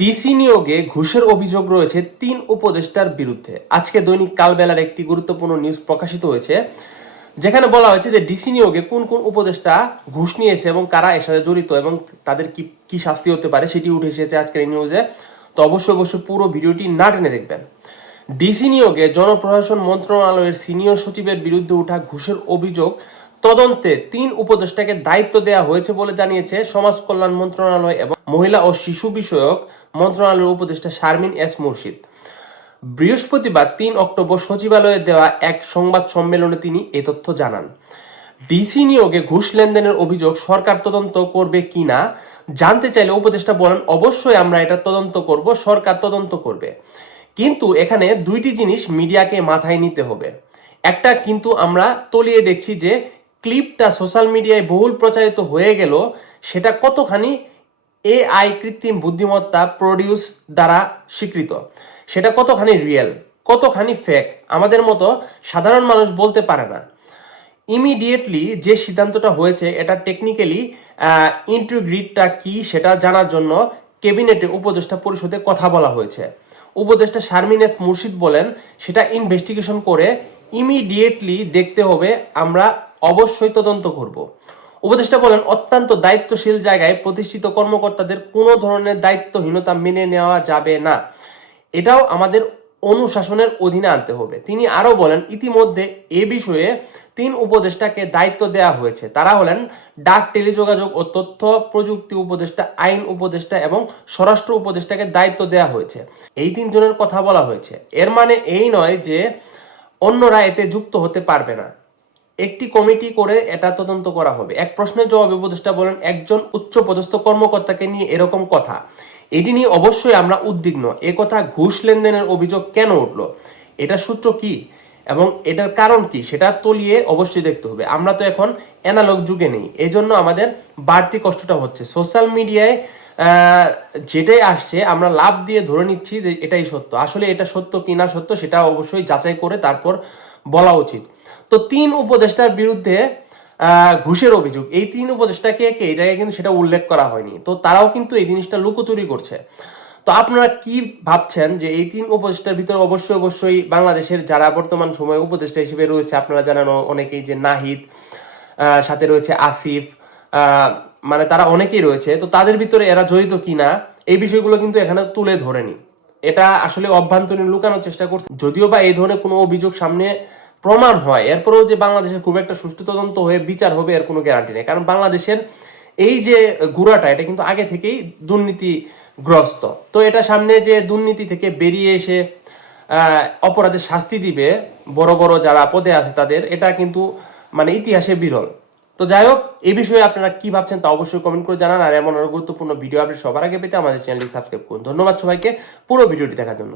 DC নিয়োগে ঘুষের অভিযোগ রয়েছে তিন উপদেষ্টার বিরুদ্ধে। আজকে দৈনিক কালবেলার একটি গুরুত্বপূর্ণ নিউজ প্রকাশিত হয়েছে, যেখানে বলা হয়েছে যে ডিসি নিয়োগে কোন কোন উপদেষ্টা ঘুষ নিয়েছে এবং কারা এর সাথে জড়িত এবং তাদের কি কি শাস্তি হতে পারে সেটি উঠে এসেছে আজকের এই নিউজে। তো অবশ্যই অবশ্যই পুরো ভিডিওটি না টেনে দেখবেন। ডিসি নিয়োগে জনপ্রশাসন মন্ত্রণালয়ের সিনিয়র সচিবের বিরুদ্ধে ওঠা ঘুষের অভিযোগ তদন্তে তিন উপদেষ্টাকে দায়িত্ব দেওয়া হয়েছে বলে জানিয়েছে সমাজ কল্যাণ মন্ত্রণালয় এবং মহিলা ও শিশু বিষয়ক মন্ত্রণালয়ের উপদেষ্টা শারমিন এস মুর্শিদ। বৃহস্পতিবার তিন অক্টোবর সচিবালয়ে দেওয়া এক সংবাদ সম্মেলনে তিনি এ তথ্য জানান। ডিসি নিয়োগে ঘুষ লেনদেনের অভিযোগ সরকার তদন্ত করবে কিনা জানতে চাইলে উপদেষ্টা বলেন, অবশ্যই আমরা এটা তদন্ত করব, সরকার তদন্ত করবে। কিন্তু এখানে দুইটি জিনিস মিডিয়াকে মাথায় নিতে হবে। একটা কিন্তু আমরা তলিয়ে দেখছি যে ক্লিপটা সোশ্যাল মিডিয়ায় বহুল প্রচারিত হয়ে গেল, সেটা কতখানি এআই কৃত্রিম বুদ্ধিমত্তা প্রডিউস দ্বারা স্বীকৃত? সেটা কতখানি রিয়েল কতখানি ফেক আমাদের মতো সাধারণ মানুষ বলতে পারে না। ইমিডিয়েটলি যে সিদ্ধান্তটা হয়েছে, এটা টেকনিক্যালি ইন্টিগ্রিটটা কি সেটা জানার জন্য ক্যাবিনেটে উপদেষ্টা পরিষদে কথা বলা হয়েছে। উপদেষ্টা শারমিন এফ মুর্শিদ বলেন, সেটা ইনভেস্টিগেশন করে ইমিডিয়েটলি দেখতে হবে আমরা অবশ্যই তদন্ত করব। উপদেষ্টা বলেন, অত্যন্ত দায়িত্বশীল জায়গায় প্রতিষ্ঠিত কর্মকর্তাদের কোনো ধরনের দায়িত্বহীনতা মেনে নেওয়া যাবে না। এটাও আমাদের অনুশাসনের অধীনে আনতে হবে। তিনি আরও বলেন, ইতিমধ্যে এ বিষয়ে তিন উপদেষ্টাকে দায়িত্ব দেওয়া হয়েছে। তারা হলেন ডাক, টেলিযোগাযোগ ও তথ্য প্রযুক্তি উপদেষ্টা, আইন উপদেষ্টা এবং স্বরাষ্ট্র উপদেষ্টাকে দায়িত্ব দেওয়া হয়েছে। এই তিনজনের কথা বলা হয়েছে। এর মানে এই নয় যে অন্যরা এতে যুক্ত হতে পারবে না। একটি কমিটি করে এটা তদন্ত করা হবে। এক প্রশ্নের জবাবে উপদেষ্টা বলেন, একজন উচ্চ পদস্থ কর্মকর্তাকে নিয়ে এরকম কথা। এটি নিয়ে অবশ্যই আমরা উদ্বিগ্ন। এ কথা ঘুষ লেনদেনের অভিযোগ কেন উঠল? এটা সূত্র কি? এবং এটার কারণ কি? সেটা তলিয়ে অবশ্যই দেখতে হবে। আমরা তো এখন অ্যানালগ যুগে নেই। এজন্য আমাদের বাড়তি কষ্টটা হচ্ছে। সোশ্যাল মিডিয়ায় যেটাই আসছে, আমরা লাভ দিয়ে ধরে নিচ্ছি যে এটাই সত্য। আসলে এটা সত্য কি না সত্য সেটা অবশ্যই যাচাই করে তারপর বলা উচিত। তো তিন উপদেষ্টার বিরুদ্ধে ঘুষের অভিযোগ। এই তিন উপদেষ্টাকে এই জায়গায় কিন্তু সেটা উল্লেখ করা হয়নি। তো তারাও কিন্তু এই জিনিসটা লুকোচুরি করছে। তো আপনারা কি ভাবছেন যে এই তিন উপদেষ্টার ভিতরে অবশ্যই অবশ্যই বাংলাদেশের যারা বর্তমান সময়ে উপদেষ্টা হিসেবে রয়েছে, আপনারা জানেন অনেকেই যে নাহিদ সাথে রয়েছে আসিফ মানে তারা অনেকেই রয়েছে, তো তাদের ভিতরে এরা জড়িত কিনা, এই বিষয়গুলো কিন্তু এখানে তুলে ধরেনি। এটা আসলে অভ্যন্তরীণ লুকানোর চেষ্টা করছে। যদিও বা এই ধরনের কোনো অভিযোগ সামনে প্রমাণ হয়, এরপরেও যে বাংলাদেশের খুব একটা সুষ্ঠু তদন্ত হয়ে বিচার হবে এর কোনো গ্যারান্টি নেই। কারণ বাংলাদেশের এই যে গুড়াটা এটা কিন্তু আগে থেকেই দুর্নীতিগ্রস্ত। তো এটা সামনে যে দুর্নীতি থেকে বেরিয়ে এসে অপরাধের শাস্তি দিবে, বড় বড় যারা পদে আছে তাদের, এটা কিন্তু মানে ইতিহাসে বিরল। তো যাই হোক, এই বিষয়ে আপনারা কি ভাবছেন তা অবশ্যই কমেন্ট করে জানান, আর এমন আরও গুরুত্বপূর্ণ ভিডিও আপনি সবার আগে পেতে আমাদের চ্যানেলটি সাবস্ক্রাইব করুন। ধন্যবাদ সবাইকে, পুরো ভিডিওটি দেখার জন্য।